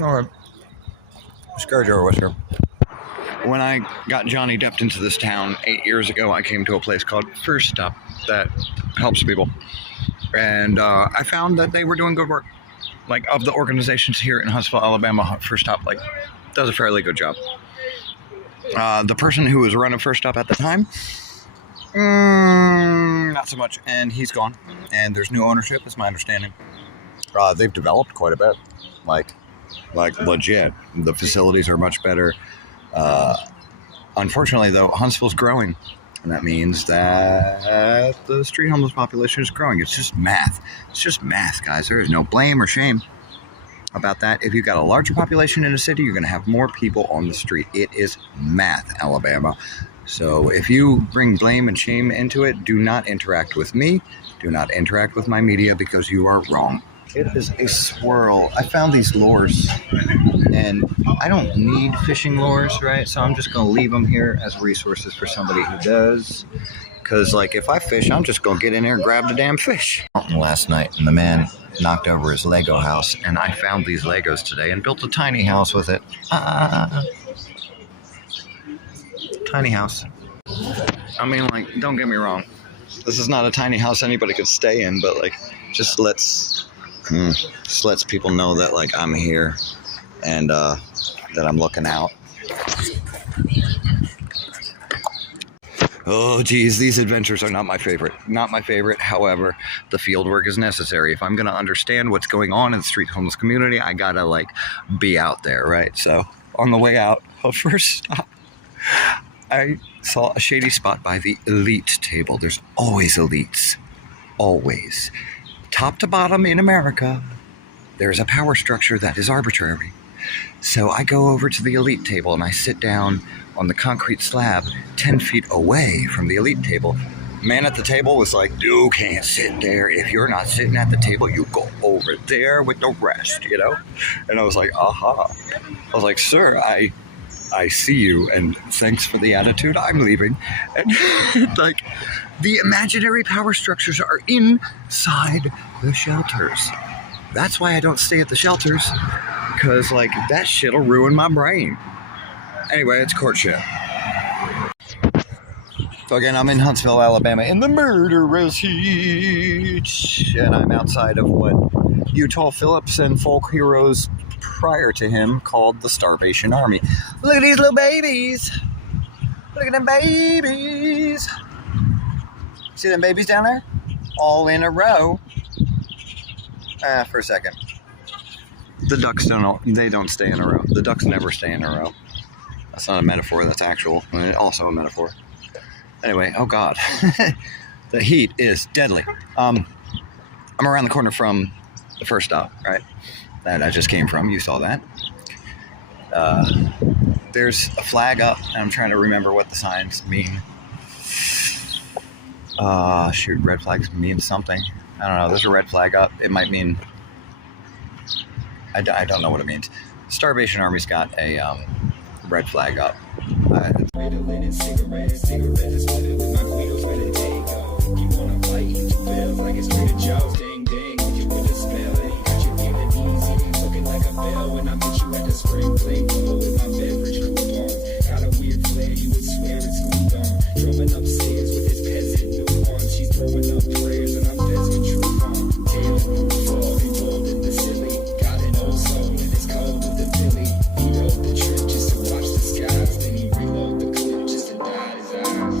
All right. Scourge or whisker. When I got Johnny Depp into this town 8 years ago, I came to a place called First Stop that helps people. And I found that they were doing good work. Like, of the organizations here in Huntsville, Alabama, First Stop, like, does a fairly good job. The person who was running First Stop at the time, not so much. And he's gone. And there's new ownership, is my understanding. They've developed quite a bit. Like legit. The facilities are much better. Unfortunately, though, Huntsville's growing. And that means that the street homeless population is growing. It's just math. It's just math, guys. There is no blame or shame about that. If you've got a larger population in a city, you're going to have more people on the street. It is math, Alabama. So if you bring blame and shame into it, do not interact with me. Do not interact with my media because you are wrong. It is a swirl. I found these lures, and I don't need fishing lures, right? So I'm just going to leave them here as resources for somebody who does. Because, like, if I fish, I'm just going to get in there and grab the damn fish. Last night, and the man knocked over his Lego house, and I found these Legos today and built a tiny house with it. Tiny house. I mean, like, don't get me wrong. This is not a tiny house anybody could stay in, but, like, just lets people know that, like, I'm here and that I'm looking out. Oh, geez, these adventures are not my favorite. Not my favorite. However, the field work is necessary. If I'm going to understand what's going on in the street homeless community, I got to, like, be out there, right? So on the way out, First Stop, I saw a shady spot by the elite table. There's always elites. Always. Top to bottom in America, there's a power structure that is arbitrary. So I go over to the elite table and I sit down on the concrete slab 10 feet away from the elite table. Man at the table was like, you can't sit there. If you're not sitting at the table, you go over there with the rest, you know? And I was like, aha. I was like, sir, I see you, and thanks for the attitude. I'm leaving. And like, the imaginary power structures are inside the shelters. That's why I don't stay at the shelters, because, like, that shit'll ruin my brain. Anyway, it's courtship. So again, I'm in Huntsville, Alabama, in the murderous heat, and I'm outside of what Utah Phillips and folk heroes prior to him called the Starvation Army. Look at these little babies. Look at them babies. See them babies down there? All in a row. For a second. The ducks don't stay in a row. The ducks never stay in a row. That's not a metaphor, that's actual. Also a metaphor. Anyway, oh God. The heat is deadly. I'm around the corner from the First Stop, right? That I just came from. You saw that. There's a flag up, and I'm trying to remember what the signs mean. Shoot, red flags mean something. I don't know. There's a red flag up. It might mean... I don't know what it means. Starvation Army's got a red flag up. When I met you at the spring play, with my beverage coupon. Got a weird flare, you would swear it's moved on. Drumming upstairs with his peasant newborn. She's throwing up prayers and I'm desert truth on. Taylor, fall involved in the silly. Got an old soul and it's cold with the Philly. He rode the trip just to watch the skies. Then he reload the clip just to dye his eyes.